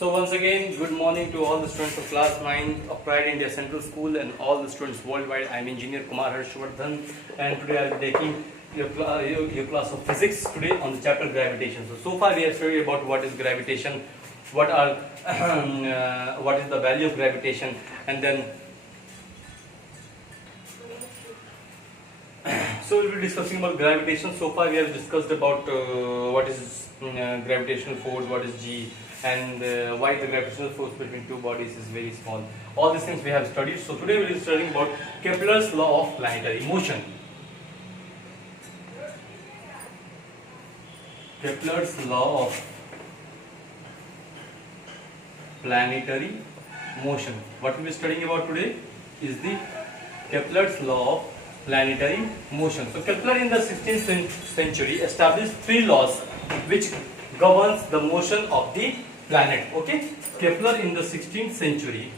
So once again, good morning to all the students of class 9 of Pride India Central School and all the students worldwide. I am Engineer Kumar Harshvardhan, and today I will be taking your class of physics today on the chapter gravitation. So far we have studied about what is gravitation, what are what is the value of gravitation, and then so we will be discussing about gravitation. So far we have discussed about what is gravitational force, what is G, and why the gravitational force between two bodies is very small. All these things we have studied. So today we will be studying about Kepler's law of planetary motion. Kepler's law of planetary motion. What we will be studying about today is the Kepler's law of planetary motion. So Kepler in the 16th century established three laws which governs the motion of the planet. Okay, Kepler in the 16th century.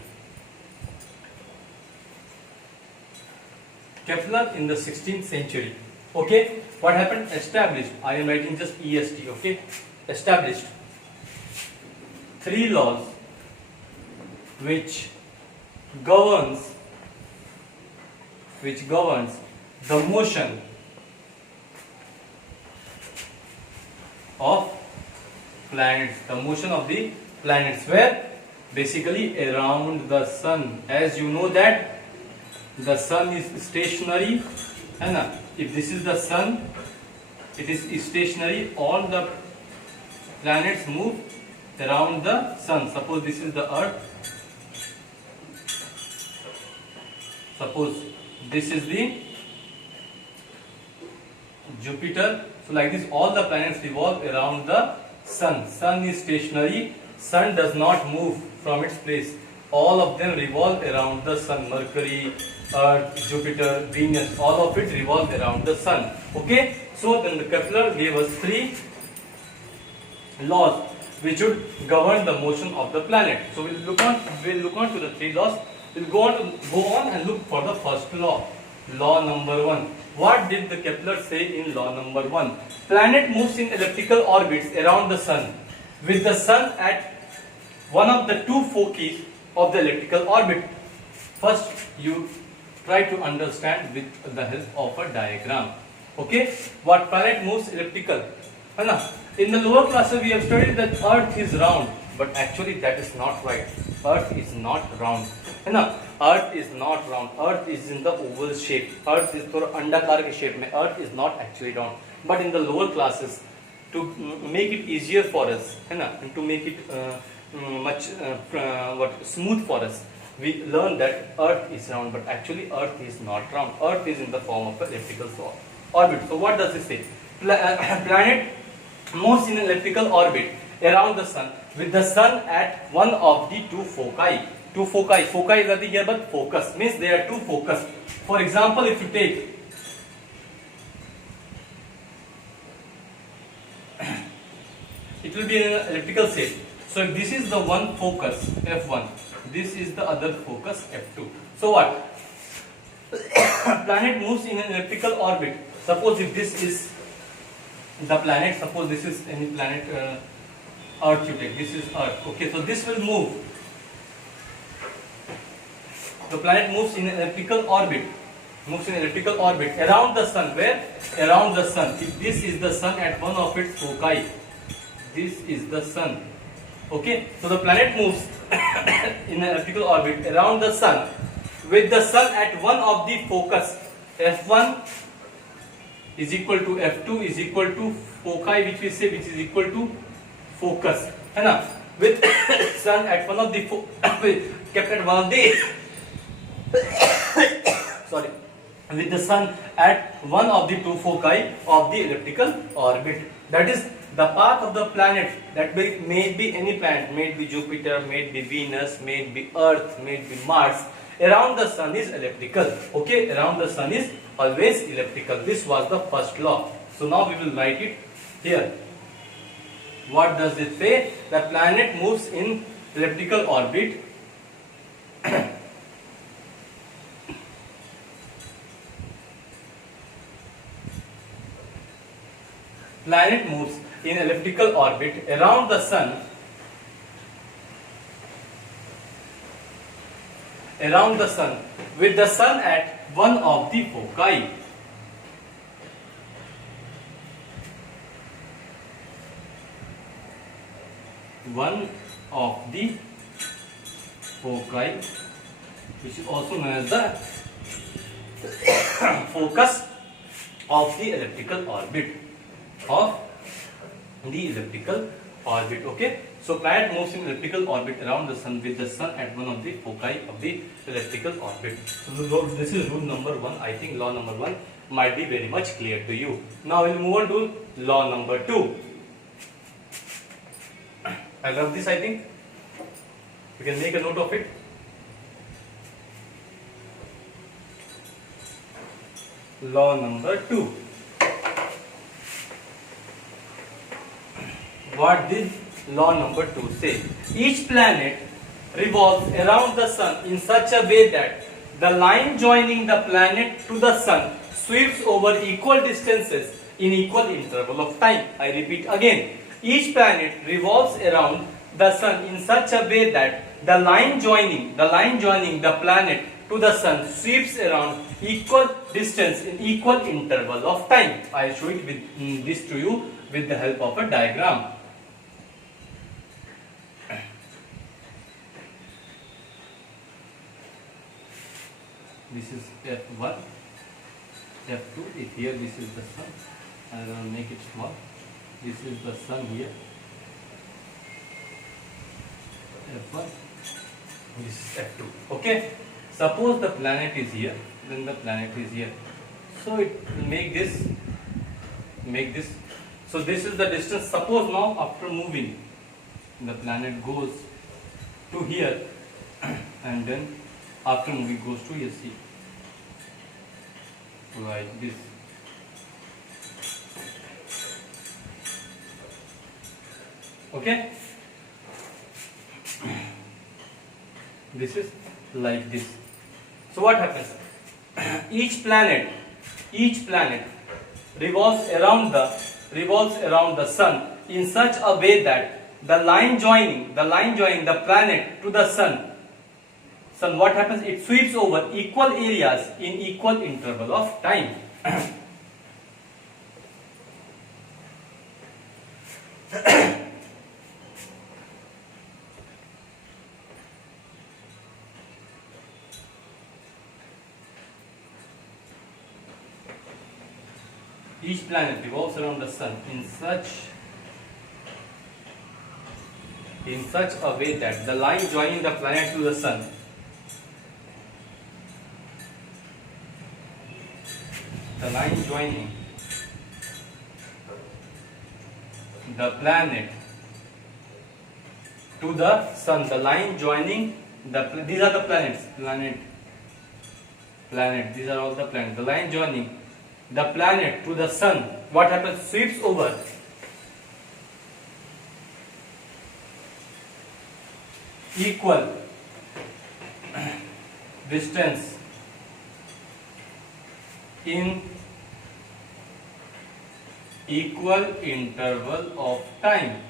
Kepler in the 16th century. Okay, what happened? Established. I am writing just EST. Okay, established three laws which governs the motion of planets, the motion of the planets, where basically around the sun. As you know that the sun is stationary, and if this is the sun, it is stationary. All the planets move around the sun. Suppose this is the earth, suppose this is the Jupiter. So like this, all the planets revolve around the sun. Sun is stationary. Sun does not move from its place. All of them revolve around the sun. Mercury, Earth, Jupiter, Venus, all of it revolve around the sun. Okay. So then the Kepler gave us three laws which would govern the motion of the planet. So we'll look on to the three laws. We'll go on and look for the first law. Law number 1. What did the Kepler say in law number 1? Planet moves in elliptical orbits around the sun, with the sun at one of the two foci of the elliptical orbit. First, you try to understand with the help of a diagram. Okay, what planet moves elliptical? In the lower classes we have studied that Earth is round, but actually that is not right. Earth is not round. Earth is not round. Earth is in the oval shape. Earth is थोड़ा अंडाकार के shape में. Earth is not actually round. But in the lower classes, to make it easier for us, and to make it much smooth for us, we learn that Earth is round, but actually Earth is not round. Earth is in the form of an elliptical orbit. So what does it say? Planet moves in an elliptical orbit around the sun, with the sun at one of the two foci. Two foci. Foci is nothing here but focus. Means there are two focus. For example, if you take it will be in an elliptical shape. So if this is the one focus F1, this is the other focus F2. So what? Planet moves in an elliptical orbit. Suppose if this is the planet, suppose this is any planet, Earth you take, this is Earth. Okay, so this will move. The planet moves in an elliptical orbit. Around the sun. Where? Around the sun. If this is the sun at one of its foci, this is the sun. Okay, so the planet moves in an elliptical orbit around the sun, with the sun at one of the focus. F1 is equal to F2 is equal to foci, which we say, which is equal to focus. With sun at one of the kept at one of the sorry, with the sun at one of the two foci of the elliptical orbit. That is the path of the planet. That may be any planet, may it be Jupiter, may it be Venus, may it be Earth, may it be Mars. Around the sun is elliptical. Okay, around the sun is always elliptical. This was the first law. So now we will write it here. What does it say? The planet moves in elliptical orbit planet moves in elliptical orbit around the sun around the sun with the sun at one of the foci. One of the foci, which is also known as the focus of the elliptical orbit Okay, so planet moves in elliptical orbit around the sun with the sun at one of the foci of the elliptical orbit. So this is rule number 1. I think law number 1 might be very much clear to you. Now we'll move on to law number 2. I love this. I think you can make a note of it. Law number 2. What did law number 2 say? Each planet revolves around the sun in such a way that the line joining the planet to the sun sweeps over equal distances in equal interval of time. I repeat again. Each planet revolves around the sun in such a way that the line joining the planet to the sun sweeps around equal distance in equal interval of time. I show it with this to you with the help of a diagram. This is F1, F2. If here this is the sun, I will make it small. This is the sun here. F1. This is F2. Okay. Suppose the planet is here, then the planet is here. So it will make this. So this is the distance. Suppose now after moving, the planet goes to here, and then after moving goes to here. See, like this. Okay. This is like this. So what happens? Each planet revolves around the sun in such a way that the line joining the planet to the sun, what happens? It sweeps over equal areas in equal interval of time. Each planet revolves around the sun in such a way that the line joining the planet to the sun the line joining the planet to the sun, these are the planets, these are all the planets, the line joining the planet to the sun, what happens? Sweeps over equal distance in equal interval of time.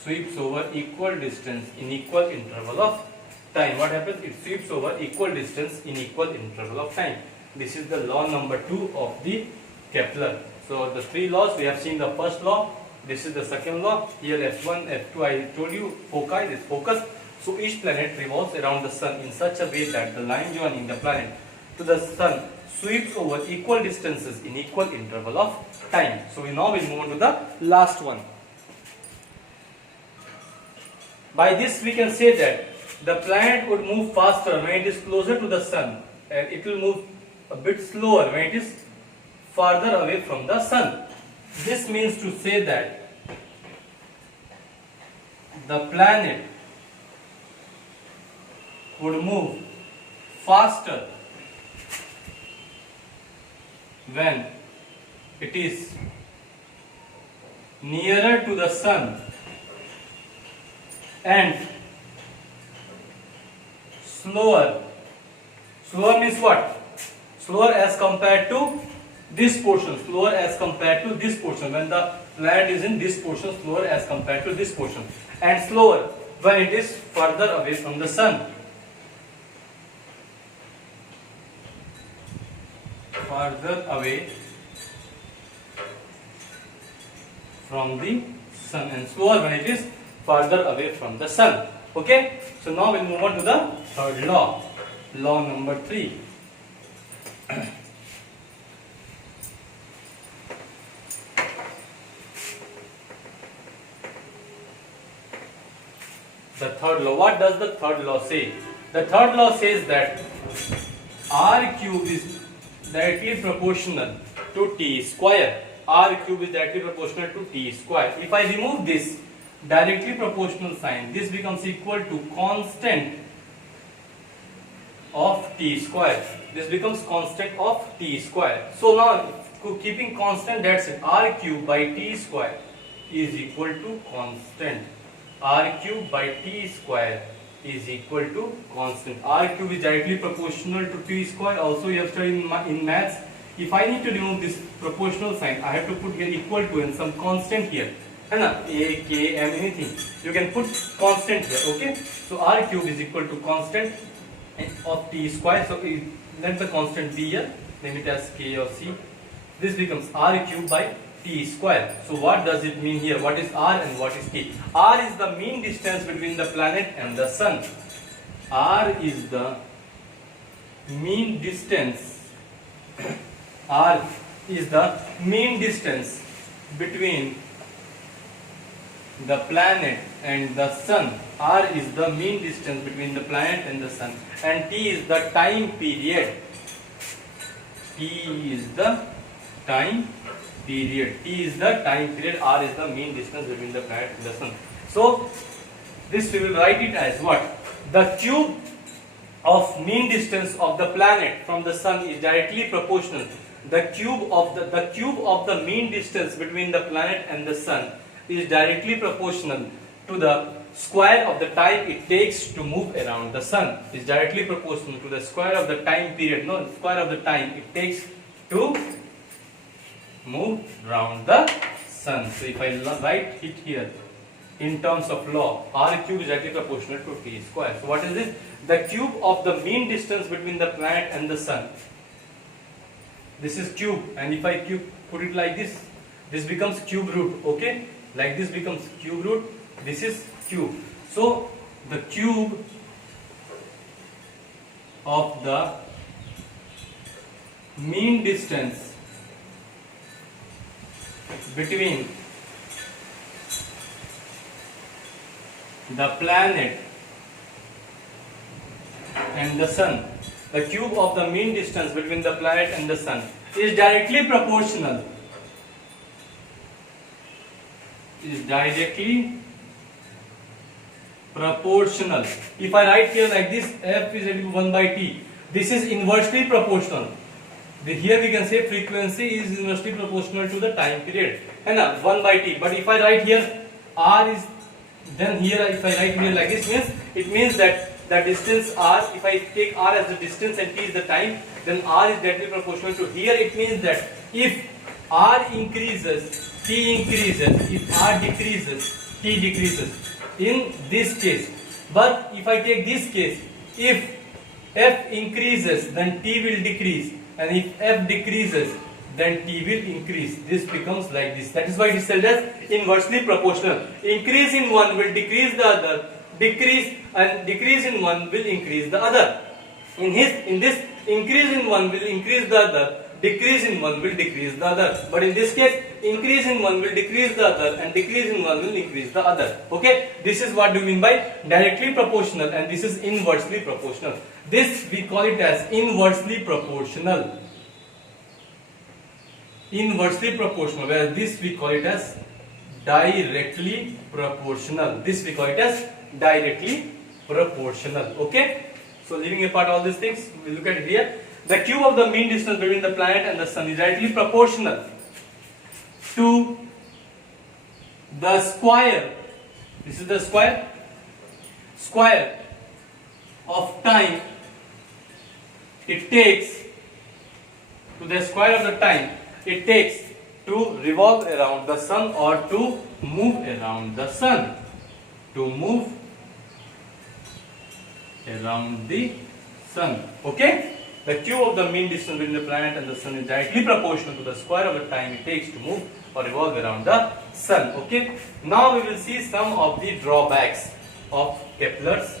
Sweeps over equal distance in equal interval of time. What happens? It sweeps over equal distance in equal interval of time. This is the law number 2 of the Kepler. So the 3 laws, we have seen the first law. This is the second law. Here F1, F2, I told you, foci, this focus. So each planet revolves around the sun in such a way that the line joining the planet to the sun sweeps over equal distances in equal interval of time. So we now will move on to the last one. By this we can say that the planet would move faster when it is closer to the sun, and it will move a bit slower when it is farther away from the sun. This means to say that the planet would move faster when it is nearer to the sun and slower means what? Slower as compared to this portion, when the planet is in this portion, slower as compared to this portion, and slower when it is further away from the sun. farther away from the sun, and slower when it is farther away from the sun. Okay, so now we'll move on to the third law, law number 3. The third law. What does the third law say? The third law says that r cube is directly proportional to t square. R cube is directly proportional to t square. If I remove this directly proportional sign, this becomes equal to constant of t square. This becomes constant of t square. So now keeping constant, that's it. R cube by t square is equal to constant. R cube by t square is equal to constant. R cube is directly proportional to t square. Also you have studied in maths. If I need to remove this proportional sign, I have to put here equal to and some constant here. A, K, M, anything. You can put constant here. Okay. So R cube is equal to constant of t square. So let the constant be here. Name it as K or C. This becomes R cube by t square. So what does it mean here? What is R and what is K? R is the mean distance between the planet and the sun. R is the mean distance. R is the mean distance between the planet and the sun. R is the mean distance between the planet and the sun. And T is the time period. T is the time period. T is the time period. R is the mean distance between the planet and the sun. So this we will write it as what? The cube of mean distance of the planet from the sun is directly proportional. The cube of the mean distance between the planet and the sun is directly proportional to the square of the time it takes to move around the sun. Is directly proportional to the square of the time period. No, square of the time it takes to move around the sun. So if I write it here in terms of law, R cube is directly proportional to t square. So what is this? The cube of the mean distance between the planet and the sun. This is cube, and if I put it like this, this becomes cube root. Okay, like this becomes cube root. This is cube. So the cube of the mean distance between the planet and the sun, the cube of the mean distance between the planet and the sun is directly proportional. Is directly proportional. If I write here like this, F is equal to 1 by T. This is inversely proportional. Here we can say frequency is inversely proportional to the time period. And 1 by T. But if I write here R is, then here if I write here like this, it means that the distance R, if I take R as the distance and T is the time, then R is directly proportional to here. It means that if R increases, T increases. If R decreases, T decreases. In this case. But if I take this case, if F increases, then T will decrease. And if F decreases, then T will increase. This becomes like this. That is why it is said as inversely proportional. Increase in one will decrease the other. Decrease in one will increase the other. In this, increase in one will increase the other. Decrease in one will decrease the other. But in this case, increase in one will decrease the other, and decrease in one will increase the other. Okay? This is what we mean by directly proportional, and this is inversely proportional. This we call it as inversely proportional. Inversely proportional, whereas this we call it as directly proportional. This we call it as directly proportional. Okay? So leaving apart all these things, we look at it here. The cube of the mean distance between the planet and the sun is directly proportional to the square. This is the square of time it takes, to the square of the time it takes to revolve around the sun or to move around the sun. To move around the sun. Okay? The Q of the mean distance between the planet and the sun is directly proportional to the square of the time it takes to move or revolve around the sun. Okay. Now we will see some of the drawbacks of Kepler's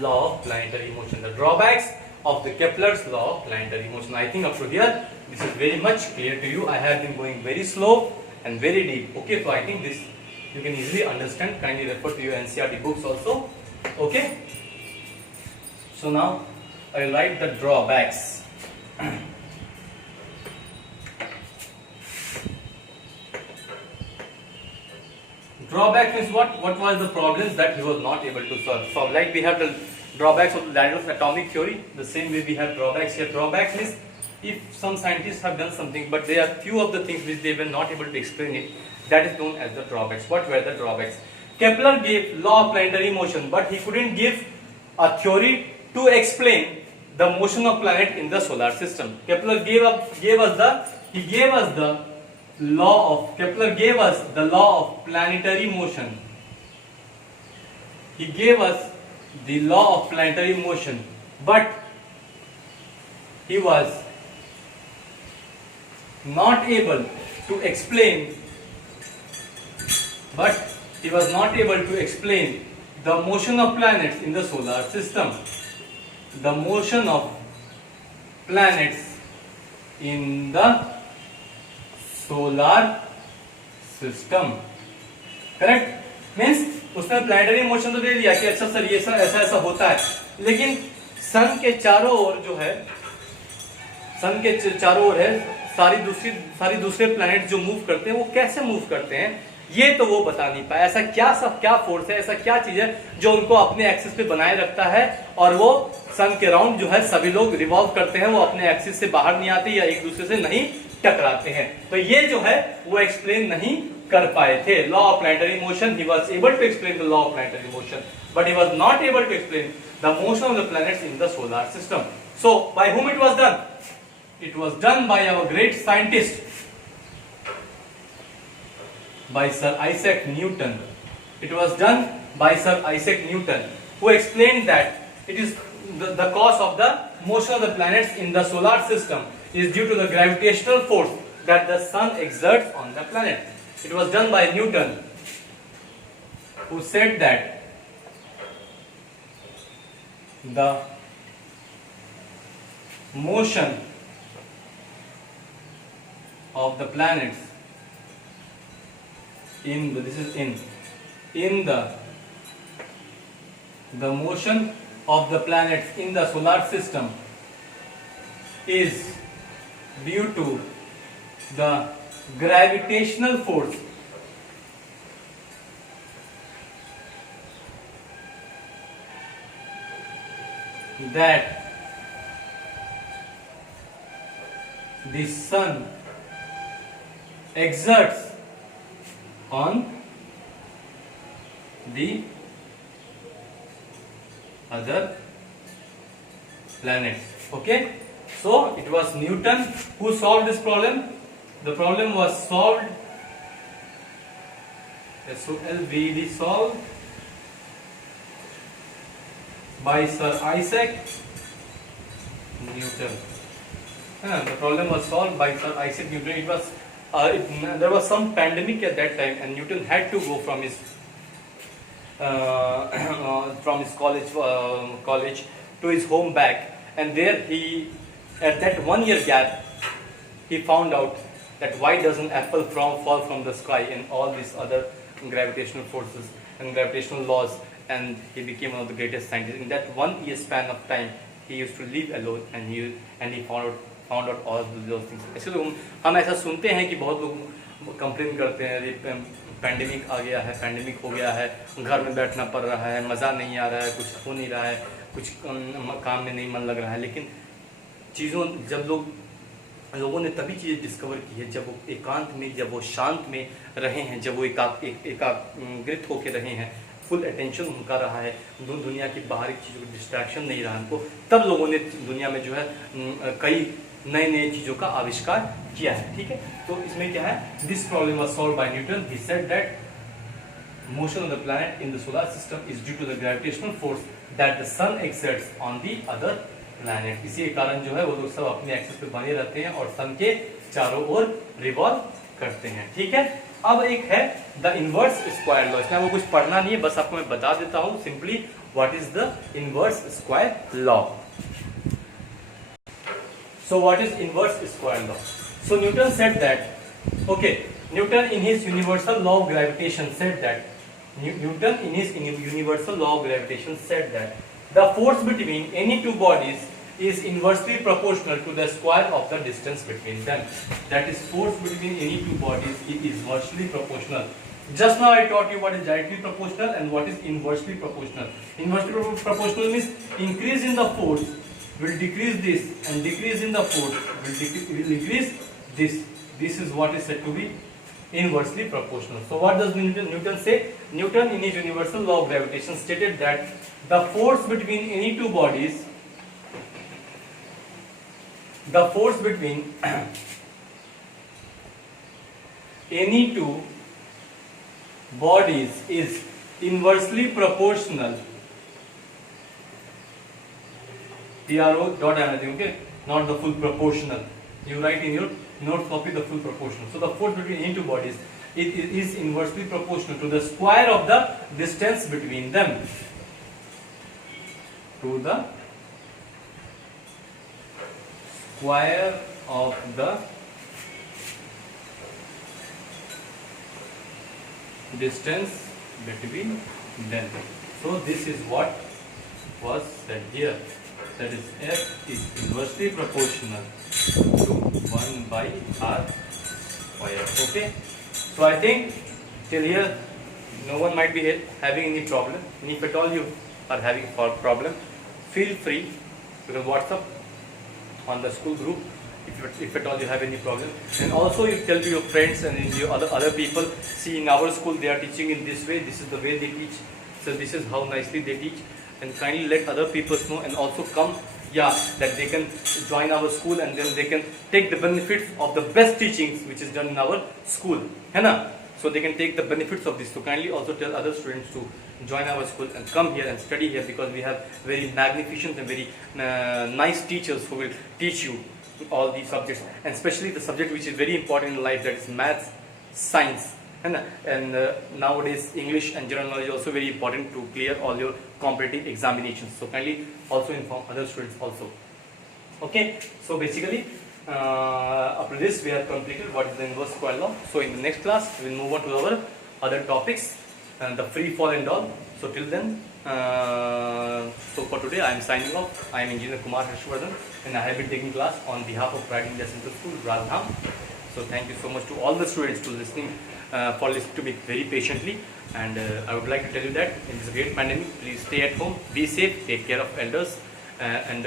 law of planetary motion. The drawbacks of the Kepler's law of planetary motion. I think up to here this is very much clear to you. I have been going very slow and very deep. Okay. So I think this you can easily understand. Kindly refer to your NCERT books also. Okay. So now I will write the drawbacks. Drawback means what? What was the problems that he was not able to solve? Like we have the drawbacks of the Landau's atomic theory. The same way we have drawbacks here. Drawbacks means if some scientists have done something, but there are few of the things which they were not able to explain it. That is known as the drawbacks. What were the drawbacks? Kepler gave law of planetary motion, but he couldn't give a theory to explain the motion of planet in the solar system. Kepler gave us the law of planetary motion. He gave us the law of planetary motion, but he was not able to explain the motion of planets in the solar system. The motion of planets in the solar system. Correct? Means उसने planetary motion तो दे दिया कि अच्छा sir ये ऐसा ऐसा होता है, लेकिन सन के चारों ओर जो है, सन के चारों ओर है सारी दूसरे प्लैनेट जो मूव करते हैं वो कैसे मूव करते हैं ये तो वो बता नहीं पाया। ऐसा क्या फोर्स है, ऐसा क्या चीज है जो उनको अपने एक्सिस पे बनाए रखता है और वो सन के राउंड जो है सभी लोग रिवॉल्व करते हैं, वो अपने एक्सिस से बाहर नहीं आते या एक दूसरे से नहीं टकराते हैं। तो ये जो है वो एक्सप्लेन नहीं कर पाए थे। Law of planetary motion, he was able to explain the law of planetary motion, but he was not able to explain the motion of the planets in the solar system. So by whom it was done? It was done by our great scientist, by Sir Isaac Newton. It was done by Sir Isaac Newton, who explained that it is the cause of the motion of the planets in the solar system is due to the gravitational force that the sun exerts on the planet. It was done by Newton, who said that the motion of the planets the motion of the planets in the solar system is due to the gravitational force that the sun exerts on the other planets. Okay, so it was Newton who solved this problem. The problem was solved, SOLVED, solved by Sir Isaac Newton. The problem was solved by Sir Isaac Newton. It was there was some pandemic at that time, and Newton had to go from his college to his home back, and there he, at that 1 year gap, he found out that why doesn't apple fall from the sky and all these other gravitational forces and gravitational laws, and he became one of the greatest scientists. In that 1 year span of time, he used to live alone, and he found out all those things. ऐसे लोग हम ऐसा सुनते हैं कि बहुत लोग complain करते हैं पैंडेमिक आ गया है, पैंडेमिक हो गया है, घर में बैठना पड़ रहा है, मज़ा नहीं आ रहा है, कुछ हो नहीं रहा है, कुछ काम में नहीं मन लग रहा है। लेकिन चीज़ों जब लोगों ने तभी चीज़ें डिस्कवर की है जब वो एकांत में, जब वो शांत में रहे हैं, जब वो एकाग्रित होकर रहे हैं, फुल अटेंशन उनका रहा है, दुनिया की बाहरी चीज़ों को डिस्ट्रैक्शन नहीं रहा उनको, तब लोगों ने दुनिया में जो है कई नए चीज़ों का आविष्कार किया है। ठीक है, तो इसमें क्या है, this problem was solved by Newton. He said that motion of the planet in the solar system is due to the gravitational force that the sun exerts on the other planet. इसी के कारण जो है वो लोग सब अपने axis पे बने रहते हैं और सन के चारों ओर रिवॉल्व करते हैं। ठीक है, अब एक है द इनवर्स स्क्वायर लॉ। इसमें वो कुछ पढ़ना नहीं है, बस आपको मैं बता देता हूं simply what is the inverse square law. So what is inverse square law? So Newton said that, okay, Newton in his universal law of gravitation said that, Newton in his universal law of gravitation said that the force between any two bodies is inversely proportional to the square of the distance between them. That is, force between any two bodies is inversely proportional. Just now I taught you what is directly proportional and what is inversely proportional. Inversely proportional means increase in the force will decrease this and decrease in the force will increase this. This is what is said to be inversely proportional. So what does Newton say? Newton in his universal law of gravitation stated that the force between any two bodies, the force between any two bodies is inversely proportional. PRO dot anything, okay? Not the full proportional. You write in your note copy the full proportional. So the force between any two bodies it is inversely proportional to the square of the distance between them. To the square of the distance between them. So this is what was said here. That is, F is inversely proportional to 1 by R square. Okay. So I think till here no one might be having any problem. And if at all you are having a problem, feel free. You can WhatsApp on the school group if at all you have any problem. And also you tell to your friends and your other people, see in our school they are teaching in this way. This is the way they teach. So this is how nicely they teach. And kindly let other people know and also come, that they can join our school and then they can take the benefits of the best teachings which is done in our school, है ना? So they can take the benefits of this. So kindly also tell other students to join our school and come here and study here, because we have very magnificent and very nice teachers who will teach you all these subjects, and especially the subject which is very important in life, that is maths, science. And nowadays English and general knowledge is also very important to clear all your competitive examinations. So kindly also inform other students also. Okay, so basically up to this we have completed what is the inverse square law. So in the next class we will move on to our other topics and the free fall and all. So till then, so for today I am signing off. I am Engineer Kumar Harshvardhan and I have been taking class on behalf of Pride India Central School, Rajham. So thank you so much to all the students for listening to me very patiently, and I would like to tell you that in this great pandemic, please stay at home, be safe, take care of elders and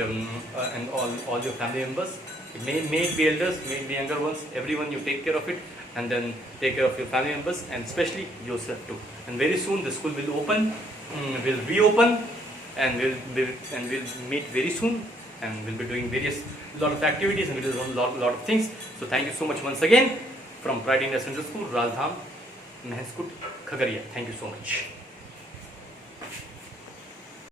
all your family members. It may it be elders, may it be younger ones, everyone you take care of it, and then take care of your family members and especially yourself too. And very soon the school will open, will reopen, and we'll meet very soon, and we'll be doing lot of activities and we'll do lot of things. So thank you so much once again from Pride India Central School, Raldham, Mahenskut, Khagaria. Thank you so much.